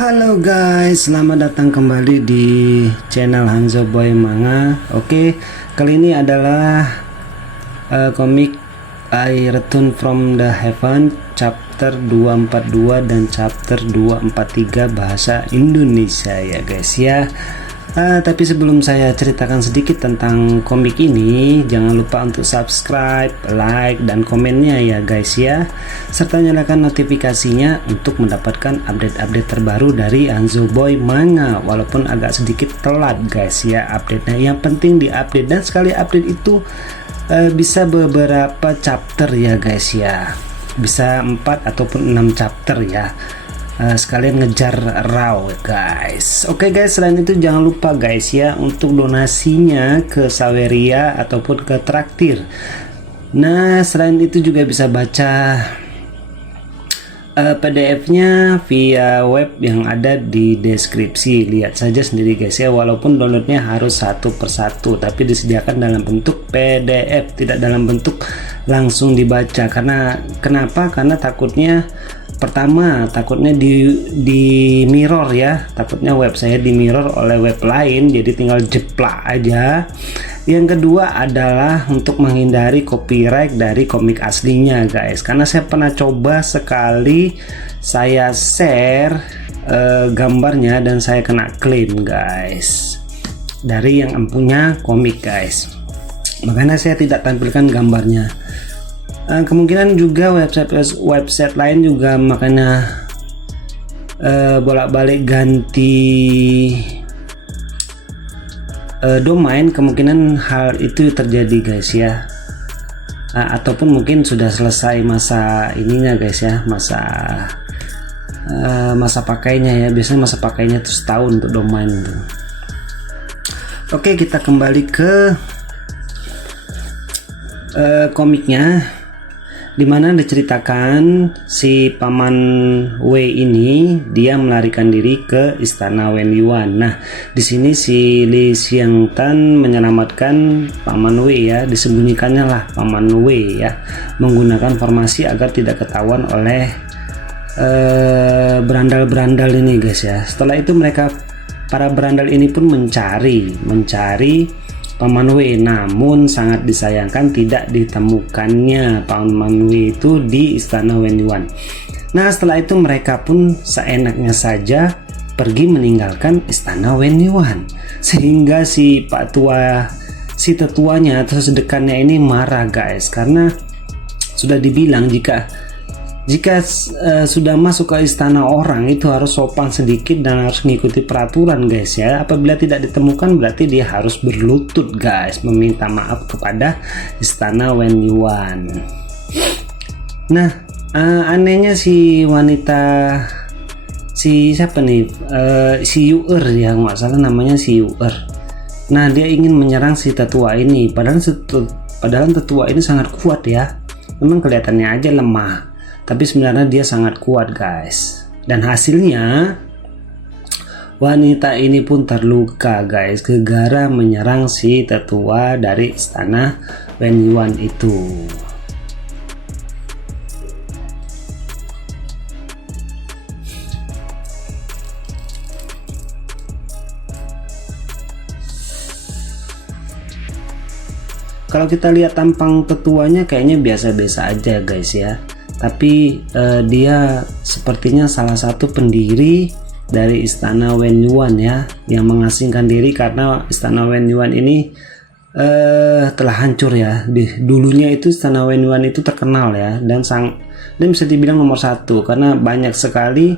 Halo guys, selamat datang kembali di channel Hanzo Boy Manga. Oke, kali ini adalah komik I Return from the Heaven chapter 242 dan chapter 243 bahasa Indonesia ya guys ya. Tapi sebelum saya ceritakan sedikit tentang komik ini, jangan lupa untuk subscribe, like, dan komennya ya guys ya, serta nyalakan notifikasinya untuk mendapatkan update-update terbaru dari Hanzo Boy Manga, walaupun agak sedikit telat guys ya update-nya. Yang penting diupdate, dan sekali update itu bisa beberapa chapter ya guys ya, bisa 4 ataupun 6 chapter ya. Sekalian ngejar raw guys. Oke guys, selain itu jangan lupa guys ya untuk donasinya ke Saweria ataupun ke Traktir. Nah, selain itu juga bisa baca PDF-nya via web yang ada di deskripsi. Lihat saja sendiri guys ya, walaupun downloadnya harus satu persatu, tapi disediakan dalam bentuk PDF, tidak dalam bentuk langsung dibaca. Kenapa? Karena takutnya pertama di mirror ya, takutnya web saya di mirror oleh web lain, jadi tinggal jeplak aja. Yang kedua adalah untuk menghindari copyright dari komik aslinya guys, karena saya pernah coba sekali saya share gambarnya dan saya kena claim guys dari yang punya komik guys, makanya saya tidak tampilkan gambarnya. Kemungkinan juga website lain juga makanya bolak-balik ganti domain, kemungkinan hal itu terjadi guys ya. Ataupun mungkin sudah selesai masa ininya guys ya, masa pakainya ya, biasanya masa pakainya itu setahun untuk domain itu. Oke, kita kembali ke komiknya, dimana diceritakan si Paman Wei ini dia melarikan diri ke istana Wen Yuan. Nah, di sini si Li Xiangtan menyelamatkan Paman Wei ya, disembunyikannya lah Paman Wei ya, menggunakan formasi agar tidak ketahuan oleh berandal-berandal ini guys ya. Setelah itu para berandal ini pun mencari Paman Wei, namun sangat disayangkan tidak ditemukannya Paman Wei itu di istana Wen Yuan. Nah, setelah itu mereka pun seenaknya saja pergi meninggalkan istana Wen Yuan, sehingga si tetuanya atau sedekannya ini marah guys, karena sudah dibilang jika sudah masuk ke istana orang itu harus sopan sedikit dan harus mengikuti peraturan guys ya. Apabila tidak ditemukan berarti dia harus berlutut guys, meminta maaf kepada istana Wen Yuan. Nah, anehnya si siapa nih, si Yu'er ya, nggak salah namanya si Yu'er. Nah, dia ingin menyerang si tetua ini, padahal tetua ini sangat kuat ya. Memang kelihatannya aja lemah, tapi sebenarnya dia sangat kuat guys. Dan hasilnya wanita ini pun terluka guys, gara-gara menyerang si tetua dari istana Wen Yuan itu. Kalau kita lihat tampang tetuanya kayaknya biasa-biasa aja guys ya, tapi dia sepertinya salah satu pendiri dari istana Wen Yuan ya, yang mengasingkan diri karena istana Wen Yuan ini telah hancur ya. Dulunya itu istana Wen Yuan itu terkenal ya, dan bisa dibilang nomor satu karena banyak sekali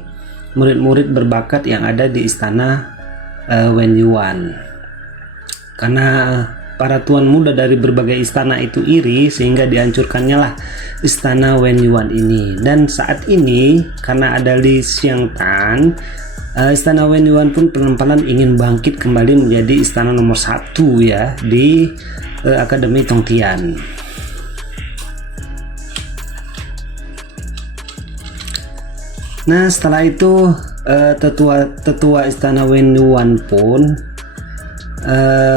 murid-murid berbakat yang ada di istana Wen Yuan. Karena para tuan muda dari berbagai istana itu iri, sehingga dihancurkannya lah istana Wen Yuan ini. Dan saat ini karena ada Li Xiangtan, istana Wen Yuan pun pelan-pelan ingin bangkit kembali menjadi istana nomor satu ya di Akademi Tongtian. Nah, setelah itu tetua istana Wen Yuan pun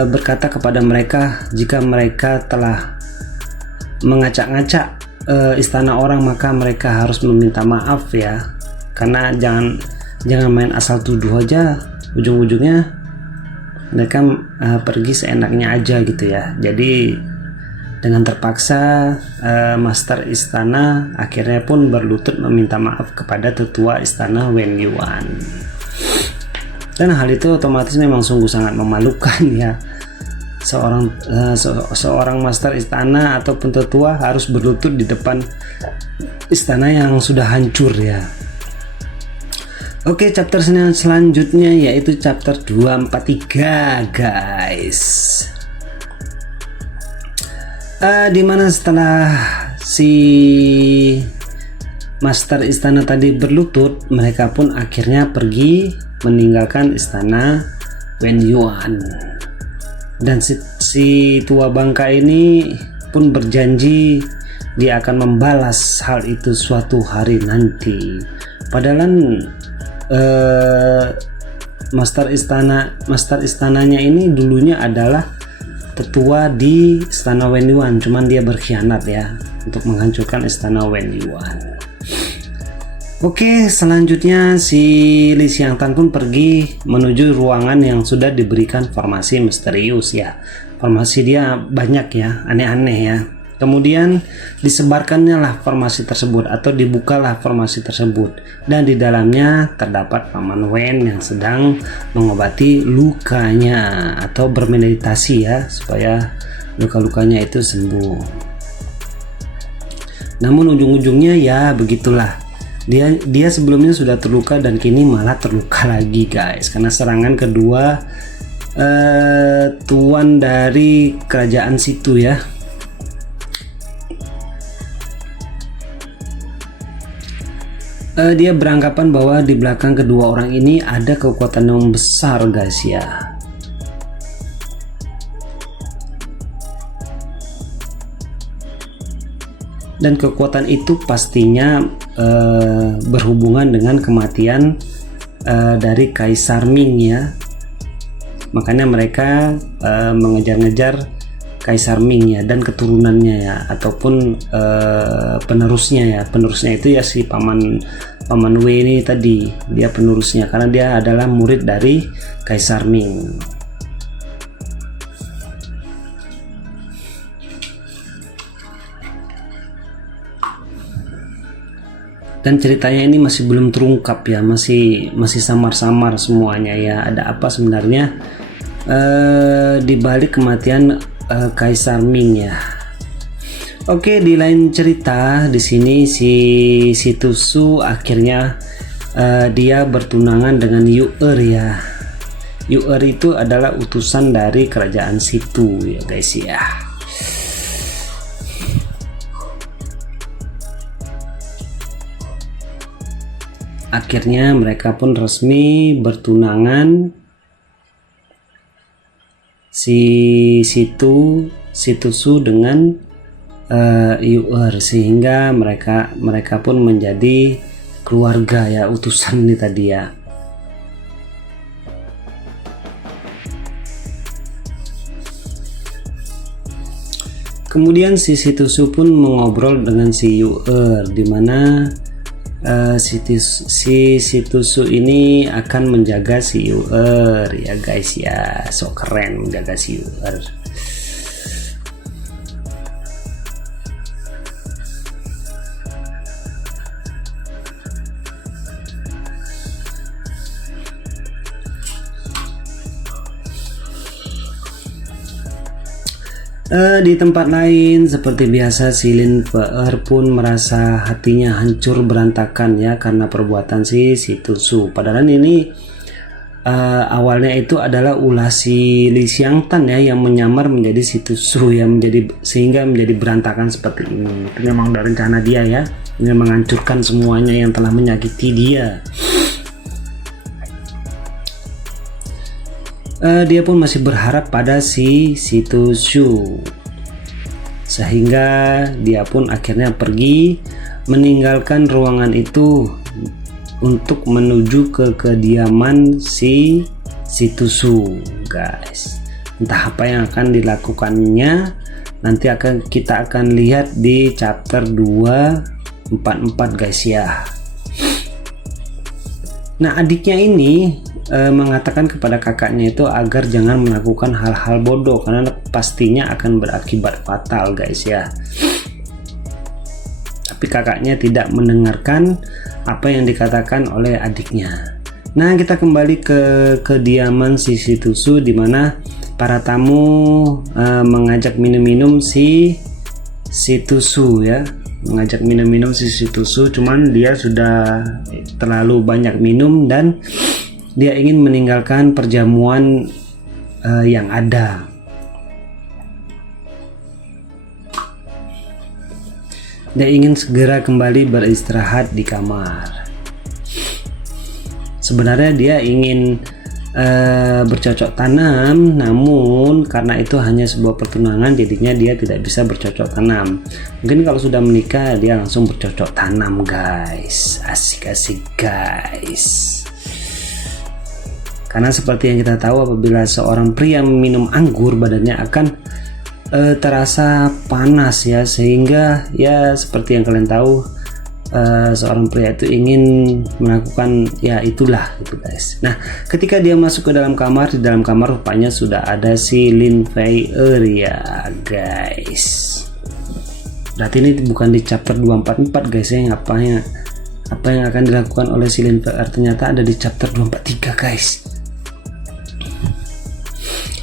berkata kepada mereka, jika mereka telah mengacak-ngacak istana orang maka mereka harus meminta maaf ya, karena Jangan main asal tuduh aja, ujung-ujungnya mereka pergi seenaknya aja gitu ya. Jadi dengan terpaksa Master Istana akhirnya pun berlutut meminta maaf kepada tetua istana Wen Yuan. Dan hal itu otomatis memang sungguh sangat memalukan ya. Seorang master istana ataupun tetua harus berlutut di depan istana yang sudah hancur ya. Oke, chapter selanjutnya yaitu chapter 243 guys. Dimana setelah si master istana tadi berlutut, mereka pun akhirnya pergi meninggalkan istana Wen Yuan. Dan si tua bangka ini pun berjanji dia akan membalas hal itu suatu hari nanti. Padahal master istananya ini dulunya adalah tetua di istana Wen Yuan, cuman dia berkhianat ya untuk menghancurkan istana Wen Yuan. Oke, selanjutnya si Li Xiangtan pun pergi menuju ruangan yang sudah diberikan formasi misterius ya. Formasi dia banyak ya, aneh-aneh ya. Kemudian disebarkannya lah formasi tersebut atau dibukalah formasi tersebut, dan di dalamnya terdapat Paman Wen yang sedang mengobati lukanya atau bermeditasi ya supaya luka-lukanya itu sembuh. Namun ujung-ujungnya ya begitulah. Dia sebelumnya sudah terluka dan kini malah terluka lagi guys, karena serangan kedua tuan dari kerajaan situ ya. Dia beranggapan bahwa di belakang kedua orang ini ada kekuatan yang besar guys ya. Dan kekuatan itu pastinya berhubungan dengan kematian dari Kaisar Ming ya. Makanya mereka mengejar-ngejar Kaisar Ming ya dan keturunannya ya, ataupun penerusnya ya. Penerusnya itu ya si Paman Wei ini tadi, dia penerusnya karena dia adalah murid dari Kaisar Ming. Dan ceritanya ini masih belum terungkap ya, masih samar-samar semuanya ya. Ada apa sebenarnya di balik kematian Kaisar Ming ya. Oke, di lain cerita di sini si Tusu akhirnya dia bertunangan dengan Yu Er ya. Yu Er itu adalah utusan dari kerajaan situ ya guys ya. Akhirnya mereka pun resmi bertunangan, si Tusu dengan Yu Er, sehingga mereka pun menjadi keluarga ya, utusan ini tadi ya. Kemudian si Tusu pun mengobrol dengan si Yu Er, dimana si Tusu ini akan menjaga si Yu Er ya guys ya. Sok keren menjaga si Yu Er. Di tempat lain seperti biasa si Lin Pe'er pun merasa hatinya hancur berantakan ya karena perbuatan si Tusu. Padahal ini awalnya itu adalah ulah si Li Xiangtan ya yang menyamar menjadi si Tusu yang sehingga menjadi berantakan seperti ini. Itu memang dari rencana dia ya, ingin menghancurkan semuanya yang telah menyakiti dia. Dia pun masih berharap pada si Tusu, sehingga dia pun akhirnya pergi meninggalkan ruangan itu untuk menuju ke kediaman si Tusu guys. Entah apa yang akan dilakukannya nanti kita akan lihat di chapter 244 guys ya. Nah, adiknya ini mengatakan kepada kakaknya itu agar jangan melakukan hal-hal bodoh karena pastinya akan berakibat fatal guys ya. Tapi kakaknya tidak mendengarkan apa yang dikatakan oleh adiknya. Nah, kita kembali ke kediaman si Shitsusu di mana para tamu mengajak minum-minum si Shitsusu ya. Mengajak minum-minum si Shitsusu, cuman dia sudah terlalu banyak minum dan dia ingin meninggalkan perjamuan yang ada. Dia ingin segera kembali beristirahat di kamar. Sebenarnya dia ingin bercocok tanam, namun karena itu hanya sebuah pertunangan, jadinya dia tidak bisa bercocok tanam. Mungkin kalau sudah menikah dia langsung bercocok tanam guys. Asik-asik guys. Karena seperti yang kita tahu, apabila seorang pria minum anggur, badannya akan terasa panas ya, sehingga ya seperti yang kalian tahu, seorang pria itu ingin melakukan ya itulah gitu guys. Nah, ketika dia masuk ke dalam kamar, di dalam kamar rupanya sudah ada si Lin Fei ya guys. Berarti ini bukan di chapter 244 guys ya, apa yang akan dilakukan oleh si Lin Fei ternyata ada di chapter 243 guys.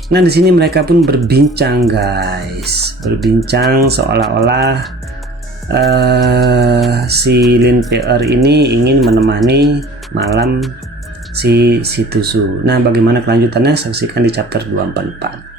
Nah, di sini mereka pun berbincang guys, berbincang seolah-olah si Lin Fei ini ingin menemani malam si Shitsusu. Nah, bagaimana kelanjutannya? Saksikan di chapter 244.